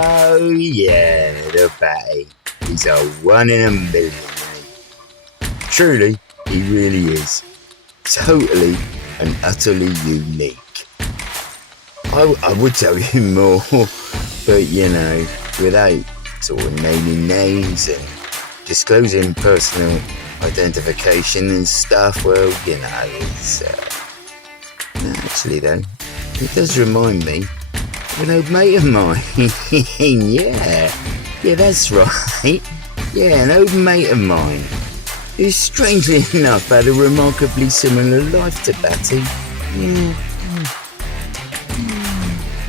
Oh yeah, the Batty. He's a 1 in a million. Truly, he really is. Totally and utterly unique. I would tell you more, but without sort of naming names and disclosing personal identification and stuff, well, it's... actually though, it does remind me of an old mate of mine. Yeah, that's right. Yeah, an old mate of mine who strangely enough had a remarkably similar life to Batty. Yeah.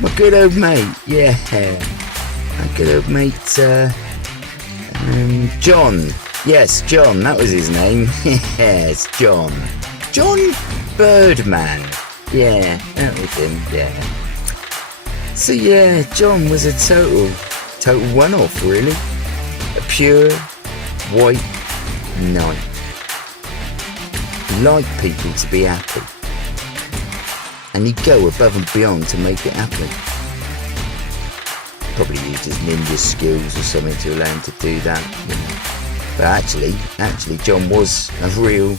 My good old mate, yeah. My good old mate, John. Yes, John, that was his name. Yes, John. John Birdman. Yeah, that was him, yeah. So yeah, John was a total one-off, really. A pure, white knight. He liked people to be happy. And he'd go above and beyond to make it happen. Probably used his ninja skills or something to allow him to do that, But actually, John was a real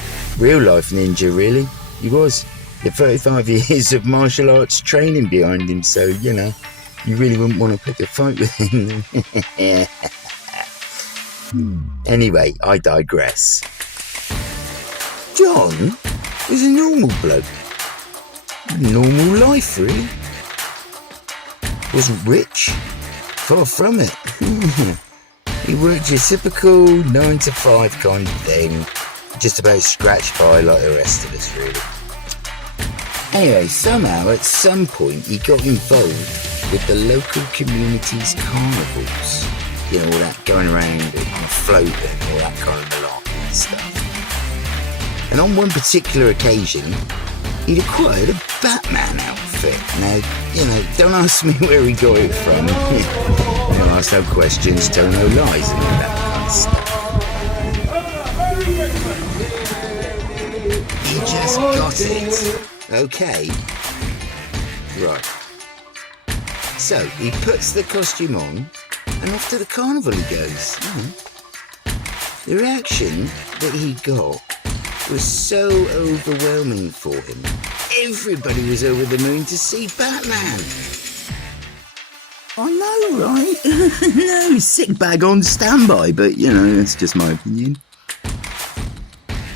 life ninja, really. He was. He had 35 years of martial arts training behind him, so, you really wouldn't want to pick a fight with him. Anyway, I digress. John was a normal bloke. Normal life, really. Wasn't rich. Far from it. He worked your typical 9 to 5 kind of thing. Just about scratched by like the rest of us, really. Anyway, somehow, at some point, he got involved with the local community's carnivals. All that going around on a float and all that kind of malarkey and stuff. And on one particular occasion, he'd acquired a Batman outfit. Now, don't ask me where he got it from. Don't ask no questions, tell no lies and all that kind of stuff. He just got it. Okay. Right. So, he puts the costume on and off to the carnival he goes. The reaction that he got was so overwhelming for him. Everybody was over the moon to see Batman. I know, right? No, sick bag on standby, but that's just my opinion.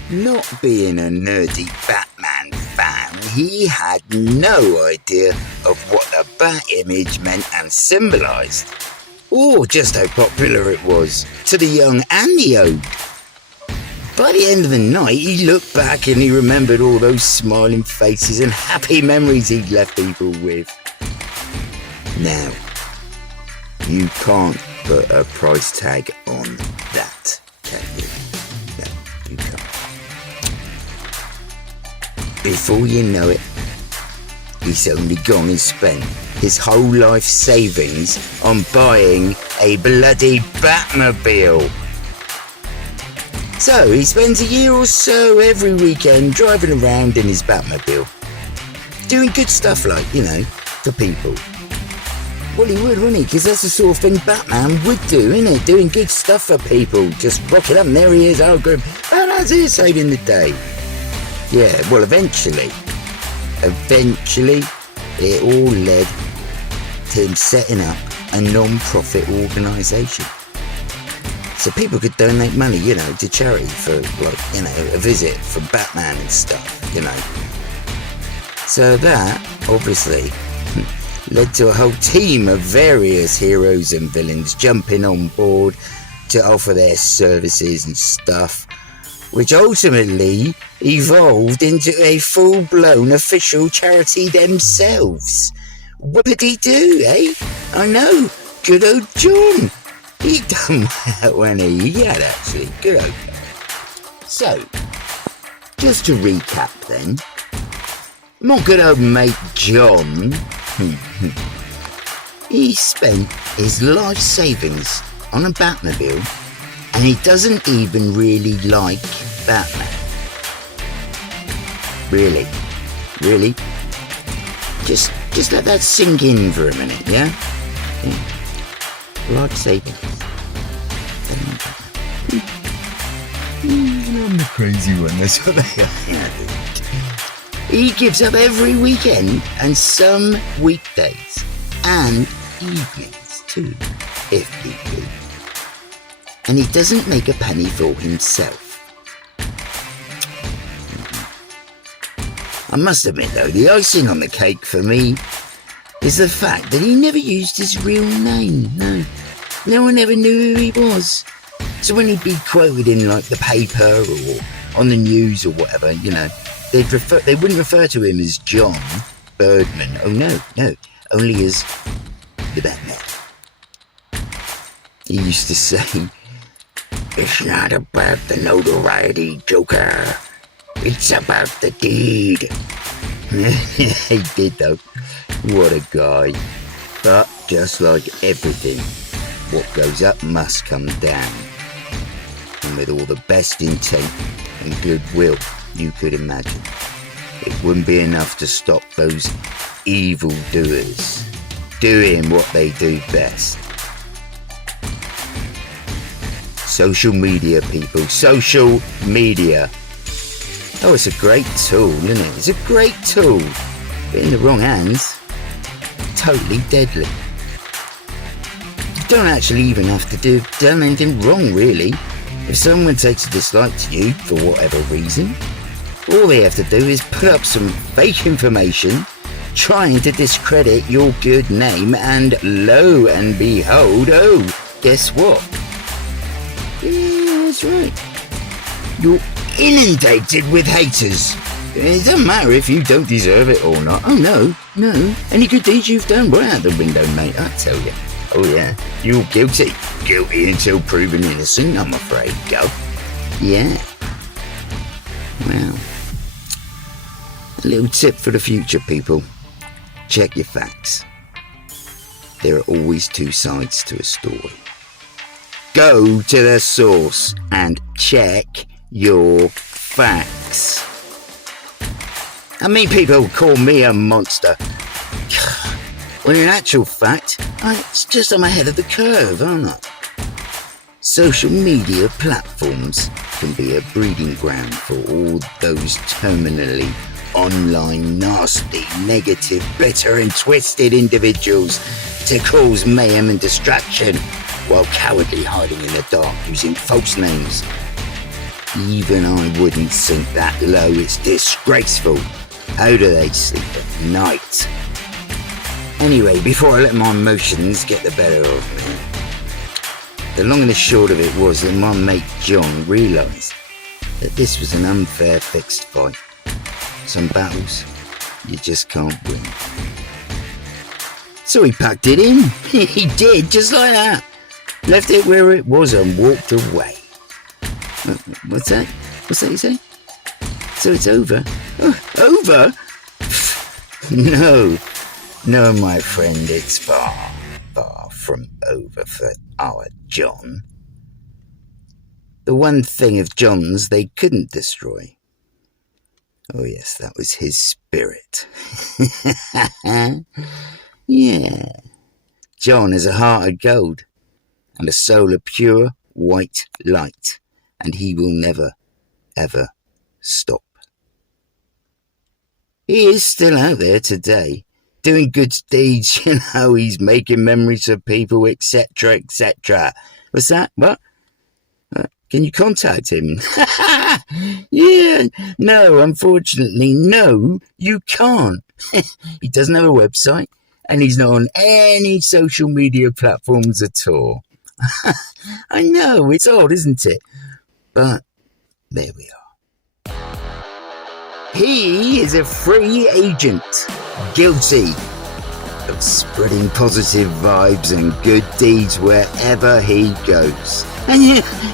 Not being a nerdy Batman fan, he had no idea of what the bat image meant and symbolised, or just how popular it was to the young and the old. By the end of the night, he looked back and he remembered all those smiling faces and happy memories he'd left people with. Now, you can't put a price tag on that, can you? No, you can't. Before you know it, he's only gone and spent his whole life savings on buying a bloody Batmobile. So he spends a year or so every weekend driving around in his Batmobile, doing good stuff like, for people. Well, he would, wouldn't he? Because that's the sort of thing Batman would do, isn't it? Doing good stuff for people, just rocking up and there he is, oh good, Batman's here saving the day. Yeah, well eventually, it all led to him setting up a non-profit organisation. So people could donate money, to charity for, a visit from Batman and stuff, So that, obviously, led to a whole team of various heroes and villains jumping on board to offer their services and stuff, which ultimately evolved into a full-blown official charity themselves. What did he do, eh? I know, good old John. He done well when he had, actually. Good old guy. So, just to recap then, my good old mate John, he spent his life savings on a Batmobile, and he doesn't even really like Batman. Really? Just let that sink in for a minute, yeah? Life savings. I'm the crazy one, that's what they are. He gives up every weekend and some weekdays and evenings too, if he be. And he doesn't make a penny for himself. I must admit though, the icing on the cake for me is the fact that he never used his real name. No one ever knew who he was. So when he'd be quoted in like the paper or on the news or whatever, you know, they wouldn't refer to him as John Birdman. Oh no, only as the Batman. He used to say, "It's not about the notoriety, Joker. It's about the deed." He did though. What a guy. But just like everything, what goes up must come down. And with all the best intent and goodwill you could imagine, it wouldn't be enough to stop those evil doers doing what they do best. Social media, people. Social media. Oh, it's a great tool, isn't it? It's a great tool. But in the wrong hands, totally deadly. You don't actually even have to do done anything wrong, really. If someone takes a dislike to you for whatever reason, all they have to do is put up some fake information trying to discredit your good name, and lo and behold, oh, guess what? Yeah, that's right. You're inundated with haters. It doesn't matter if you don't deserve it or not. Oh no. Any good deeds you've done, right out the window, mate, I tell you. Oh yeah, you're guilty. Guilty until proven innocent, I'm afraid. Go. Yeah. Well, a little tip for the future, people. Check your facts. There are always two sides to a story. Go to the source and check your facts. I mean, people call me a monster. When in actual fact, it's just I'm ahead of the curve, aren't I? Social media platforms can be a breeding ground for all those terminally online, nasty, negative, bitter and twisted individuals to cause mayhem and distraction while cowardly hiding in the dark using false names. Even I wouldn't sink that low. It's disgraceful. How do they sleep at night? Anyway, before I let my emotions get the better of me, the long and the short of it was that my mate John realised that this was an unfair fixed fight. Some battles you just can't win. So he packed it in. He did, just like that. Left it where it was and walked away. What's that? What's that you say? So it's over? Over? No, my friend, it's far from over for our John. The one thing of John's they couldn't destroy. Oh yes, that was his spirit. Yeah. John is a heart of gold and a soul of pure white light, and he will never, ever stop. He is still out there today, doing good deeds, he's making memories of people, etc., etc. What's that? What? Can you contact him? Yeah, no, unfortunately, no, you can't. He doesn't have a website, and he's not on any social media platforms at all. I know, it's odd, isn't it? But there we are. He is a free agent, guilty of spreading positive vibes and good deeds wherever he goes. And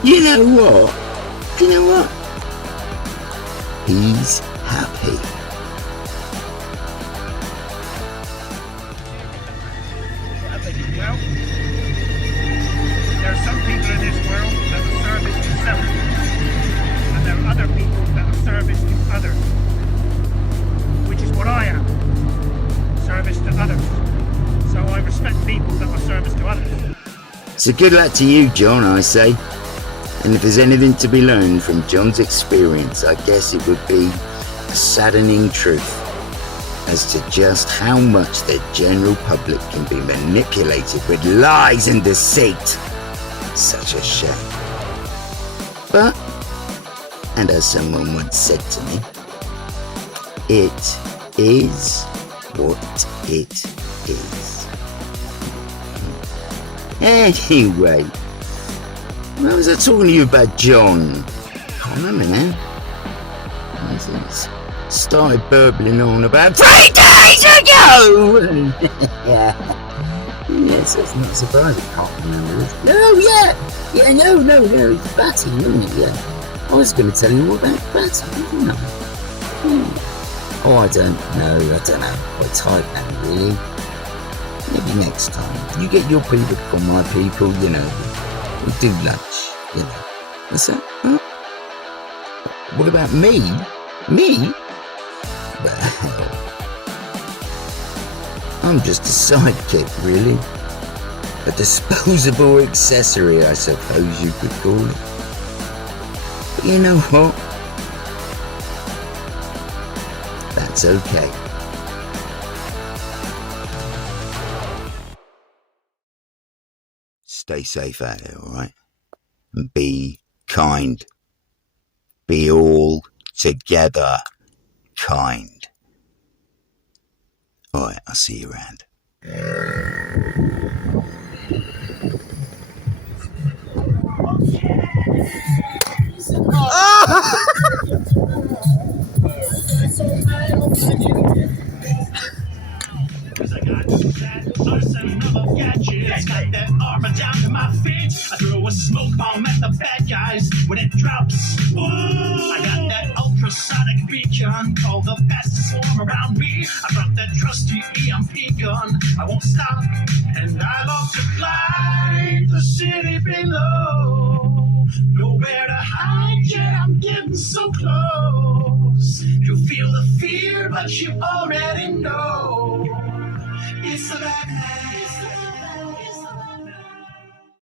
you know what? You know what? He's happy. Well, there are some people in this world that are service to self, and there are other people that are service to others, which is what I am, service to others. So I respect people that are service to others. So good luck to you, John, I say. And if there's anything to be learned from John's experience, I guess it would be a saddening truth as to just how much the general public can be manipulated with lies and deceit. Such a shame. But, and as someone once said to me, it is what it is. Anyway, why was I talking to you about John? I can't remember now. Started burbling on about 3 days ago! Yes, it's not surprising I can't remember this. No, no, it's Batty, wasn't it? Yeah. I was going to tell you all about Batty, wasn't I? Oh, I don't know. Quite tired now, really. Maybe next time. You get your people to call my people, we'll do lunch, What's that? Huh? What about me? Me? Well, I'm just a sidekick, really. A disposable accessory, I suppose you could call it. But you know what? That's okay. Stay safe out there, alright? And be kind. Be all together kind. Alright, I'll see you around. Cause I got that arsenal of gadgets, got that armor down to my feet. I throw a smoke bomb at the bad guys when it drops. Ooh, I got that ultrasonic beacon, called the fastest swarm around me. I brought that trusty EMP gun, I won't stop. And I love to fly the city below. Nowhere to hide yet, I'm getting so close. You feel the fear, but you already know. It's the bad guys.